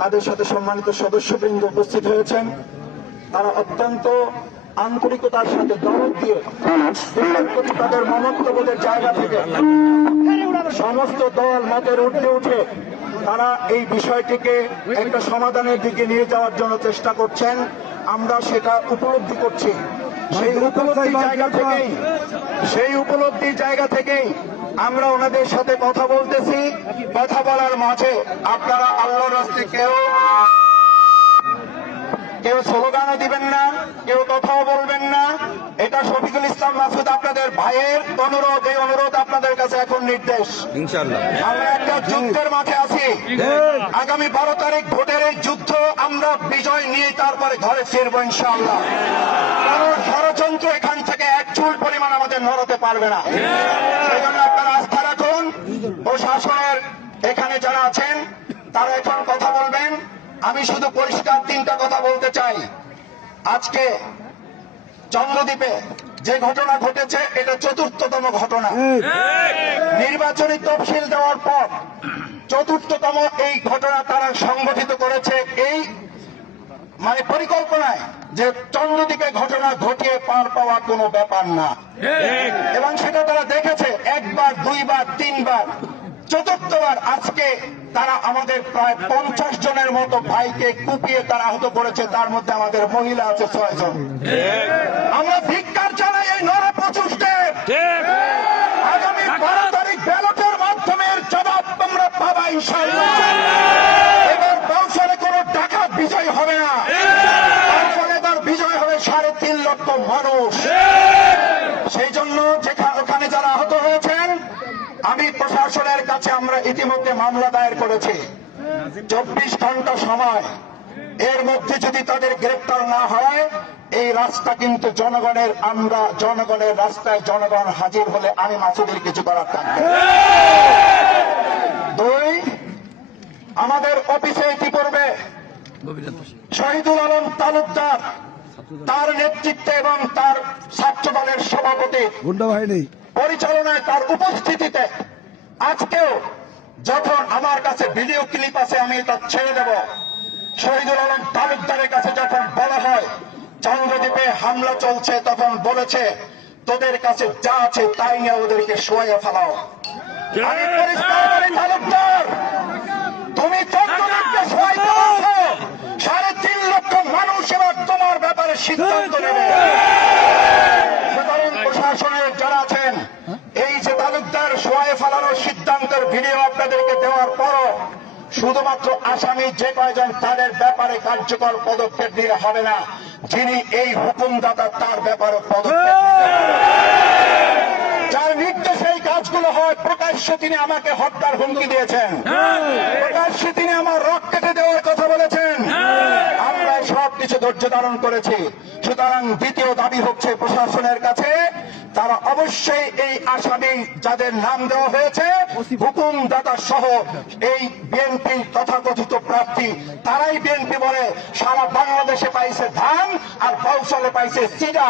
তাদের সাথে সম্মানিত সদস্যবৃন্দ উপস্থিত হয়েছেন। তারা অত্যন্ত আন্তরিকতার সাথে দরদ দিয়ে তাদের মমত্ববোধের জায়গা থেকে সমস্ত দল মতের ঊর্ধ্বে উঠে তারা এই বিষয়টিকে একটা সমাধানের দিকে নিয়ে যাওয়ার জন্য চেষ্টা করছেন। আমরা সেটা উপলব্ধি করছি। সেই উপলব্ধির জায়গা থেকেই আমরা ওনাদের সাথে কথা বলতেছি। কথা বলার মাঝে আপনারা আল্লাহর রাস্তায় কেউ স্লোগানও দিবেন না, কেউ কথাও বলবেন না। এটা শফিকুল ইসলাম মাসুদ আপনাদের ভাইয়ের অনুরোধ। এই অনুরোধ আপনাদের কাছে এখন নির্দেশ। ইনশাআল্লাহ আমরা একটা যুদ্ধের মাঠে আছি। আগামী 12 তারিখ ভোটের এই যুদ্ধ আমরা বিজয় নিয়ে তারপরে ঘরে ফিরবো ইনশাআল্লাহ। কারণ ষড়যন্ত্র এখান থেকে এক চুল পরিমাণ আমাদের নড়াতে পারবে না। সেই জন্য আপনারা আস্থা রাখুন। প্রশাসনের এখানে যারা আছেন তারা এখন কথা বলবেন। আমি শুধু পরিষ্কার 3টা কথা বলতে চাই। আজকে চন্দ্রদ্বীপে যে ঘটনা ঘটেছে এটা 4র্থতম ঘটনা। নির্বাচনী তফসিল দেওয়ার পর 4র্থতম এই ঘটনা তারা সংগঠিত করেছে এই পরিকল্পনায় যে চন্দ্রদ্বীপে ঘটনা ঘটিয়ে পার পাওয়া কোনো ব্যাপার না, এবং সেটা তারা দেখেছে 1বার 2বার 3বার। 4র্থবার আজকে তারা আমাদের প্রায় 50 জনের মতো ভাইকে কুপিয়ে তারা আহত করেছে। তার মধ্যে আমাদের মহিলা আছে 6 জন। আমরা ধিক্কার জানাই এই নরপ্রচুষ্টের। আগামী 12 তারিখ ব্যালটের মাধ্যমে জবাব তোমরা পাবা ইনশাআল্লাহ। এবার কৌশলে কোনো ডাকাত বিজয় হবে না। কৌশলে এবার বিজয় হবে 3.5 লক্ষ মানুষ। সেই জন্য ওখানে যারা আহত হয়েছেন, আমি প্রশাসনের কাছে আমরা ইতিমধ্যে মামলা দায়ের করেছি। 24 ঘন্টা সময়, এর মধ্যে যদি তাদের গ্রেপ্তার না হয় এই রাস্তা কিন্তু জনগণের। আমরা জনগণের রাস্তায় জনগণ হাজির হলে আমি মাসুদের কিছু করার থাকবে। 2, আমাদের অফিসে ইতিপূর্বে শহীদুল আলম তালুকদার তার নেতৃত্বে এবং তার ছাত্র দলের সভাপতি পরিচালনায় তার উপস্থিতিতে আজকেও যখন আমার কাছে ভিডিও ক্লিপ আছে আমি এটা ছেড়ে দেব। শহীদুল আলম তালুকদারের কাছে যখন বলা হয় চন্দ্রদ্বীপে হামলা চলছে, তখন বলেছে তোদের কাছে যা আছে তাই নিয়ে ওদেরকে শোয়াইয়া ফেলাও। আমি পরিষ্কার করি, তালুকদার তুমি চন্দ্রদ্বীপকে শোয়াইতে বলছো, 3.5 লক্ষ মানুষ এবার তোমার ব্যাপারে সিদ্ধান্ত নেবে। সুতরাং প্রশাসনের যারা আছেন, এই যে তালুকদার শোয়াইয়ে ফেলানোর সিদ্ধান্তের ভিডিও আপনাদেরকে দেওয়ার পরও শুধুমাত্র আসামি যে কয়জন তাদের ব্যাপারে কার্যকর পদক্ষেপ নিয়ে হবে না, যিনি এই হুকুমদাতা তার ব্যাপারে পদক্ষেপ যার নির্দেশে এই কাজগুলো হয়। প্রকাশ্যে তিনি আমাকে হত্যার হুমকি দিয়েছেন, প্রকাশ্যে তিনি আমার রক কেটে দেওয়ার কথা বলেছেন। আমরা সবকিছু ধৈর্য ধারণ করেছি। সুতরাং দ্বিতীয় দাবি হচ্ছে প্রশাসনের কাছে, তারা অবশ্যই এই আসামি যাদের নাম দেওয়া হয়েছে হুকুমদাতা সহ এই বিএনপি তথাকথিত প্রার্থী, তারাই বিএনপি বলে সারা বাংলাদেশে পাইছে ধান আর কৌশলে পাইছে সিডা।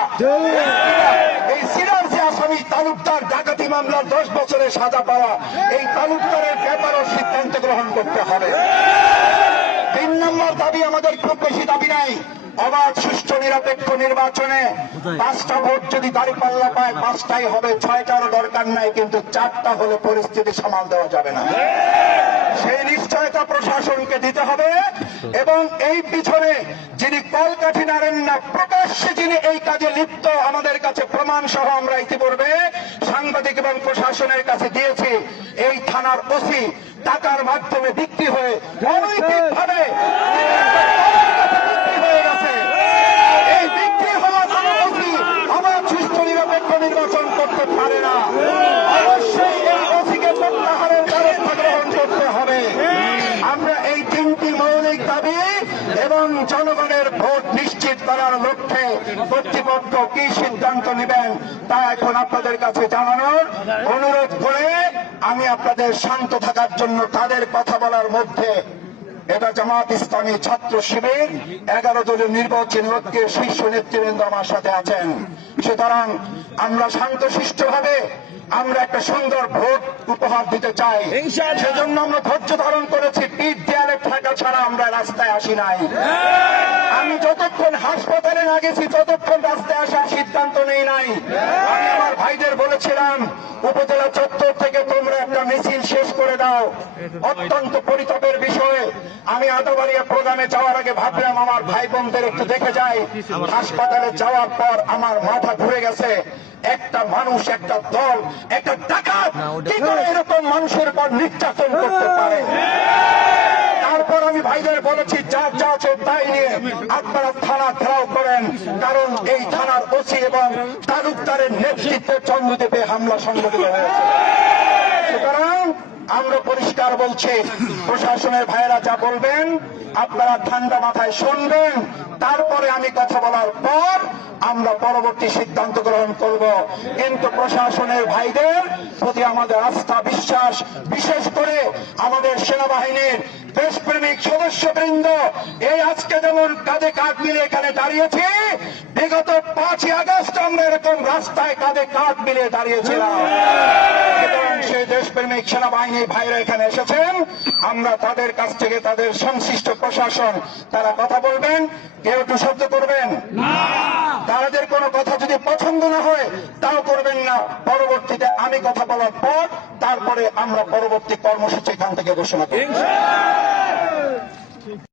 এই সিডার যে আসামি তালুকদার ডাকাতি মামলার 10 বছরের সাজা পাওয়া, এই তালুকদারের ব্যাপারেও সিদ্ধান্ত গ্রহণ করতে হবে। 3 নম্বর দাবি, আমাদের খুব বেশি দাবি নাই। অবাধ সুষ্ঠু নিরপেক্ষ নির্বাচনে 5টা ভোট যদি দাঁড়িপাল্লা পায় 5টাই হবে, 6টারও দরকার নাই, কিন্তু 4টা হলে পরিস্থিতি সামাল দেওয়া যাবে না। সেই নিশ্চয়তা প্রশাসনকে দিতে হবে। এবং এই পিছনে যিনি কলকাঠি নাড়েন না, প্রকাশ্যে যিনি এই কাজে লিপ্ত, আমাদের কাছে প্রমাণ সহ আমরা ইতিপূর্বে সাংবাদিক এবং প্রশাসনের কাছে দিয়েছি। এই থানার ওসি টাকার মাধ্যমে বিক্রি হয়ে অনৈতিকভাবে এই বিক্রি হওয়া ওসি আবার সুষ্ঠু নিরপেক্ষ নির্বাচন করতে পারে না। অবশ্যই এই ওসিকে প্রত্যাহারের ব্যবস্থা গ্রহণ করতে হবে। আমরা এই 3টি মৌলিক দাবি এবং জনগণের ভোট নিশ্চিত করার লক্ষ্যে কর্তৃপক্ষ কি সিদ্ধান্ত নেবেন তা এখন আপনাদের কাছে জানানোর অনুরোধ করে আমি আপনাদের শান্ত থাকার জন্য তাদের কথা বলার মধ্যে, এটা জামাত ইসলামী ছাত্র শিবির 11 দলীয় নির্বাচনী ঐক্যের শীর্ষ নেতৃবৃন্দ আমার সাথে আছেন। সুতরাং আমরা শান্তশিষ্টভাবে আমরা একটা সুন্দর ভোট উপহার দিতে চাই। সেজন্য আমরা ধৈর্য ধারণ করেছি, পিঠ দেয়ালে থাকা ছাড়া আমরা রাস্তায় আসি নাই। আমি যতক্ষণ হাসপাতালে না গেছি ততক্ষণ রাস্তায় আসার সিদ্ধান্ত নেই নাই। আমি আমার ভাইদের বলেছিলাম উপজেলা চত্বর থেকে তোমরা একটা মিছিল শেষ করে দাও। অত্যন্ত পরিতাপের বিষয়, আমি আদাবাড়িয়া প্রোগ্রামে যাওয়ার আগে ভাবলাম আমার ভাই বোনদের একটু দেখে যাই। হাসপাতালে যাওয়ার পর আমার মাথা ঘুরে গেছে। একটা মানুষ, একটা দল, একটা ডাকাত কি করে এরকম মানুষের উপর নির্যাতন করতে পারে। তারপর আমি ভাইদের বলেছি যা যা আছে তাই নিয়ে আপনারা থানা ঘেরাও করেন, কারণ এই থানার ওসি এবং তালুকদারের নেতৃত্বে চন্দ্রদ্বীপে হামলা সংঘটিত হয়েছে। সুতরাং আমরা পরিষ্কার বলছি, প্রশাসনের ভাইয়েরা যা বলবেন আপনারা ঠান্ডা মাথায় শুনবেন, তারপরে আমি কথা বলার পর আমরা পরবর্তী সিদ্ধান্ত গ্রহণ করব। কিন্তু প্রশাসনের ভাইদের প্রতি আমাদের আস্থা বিশ্বাস, বিশেষ করে আমাদের সেনাবাহিনীর দেশপ্রেমিক সদস্যবৃন্দ, এই আজকে যেমন কাঁধে কাঁধ মিলে এখানে দাঁড়িয়েছি, বিগত 5ই আগস্ট আমরা এরকম রাস্তায় কাঁধে কাঁধ মিলে দাঁড়িয়েছিলাম। সেই দেশপ্রেমিক সেনাবাহিনী ভাইরা এখানে এসেছেন, আমরা তাদের কাছ থেকে তাদের সংশ্লিষ্ট প্রশাসন তারা কথা বলবেন, কেউ একটু শব্দ করবেন না, তাদের কোনো কথা যদি পছন্দ না হয় তাও করবেন না। পরবর্তীতে আমি কথা বলার পর তারপরে আমরা পরবর্তী কর্মসূচি এখান থেকে ঘোষণা করব।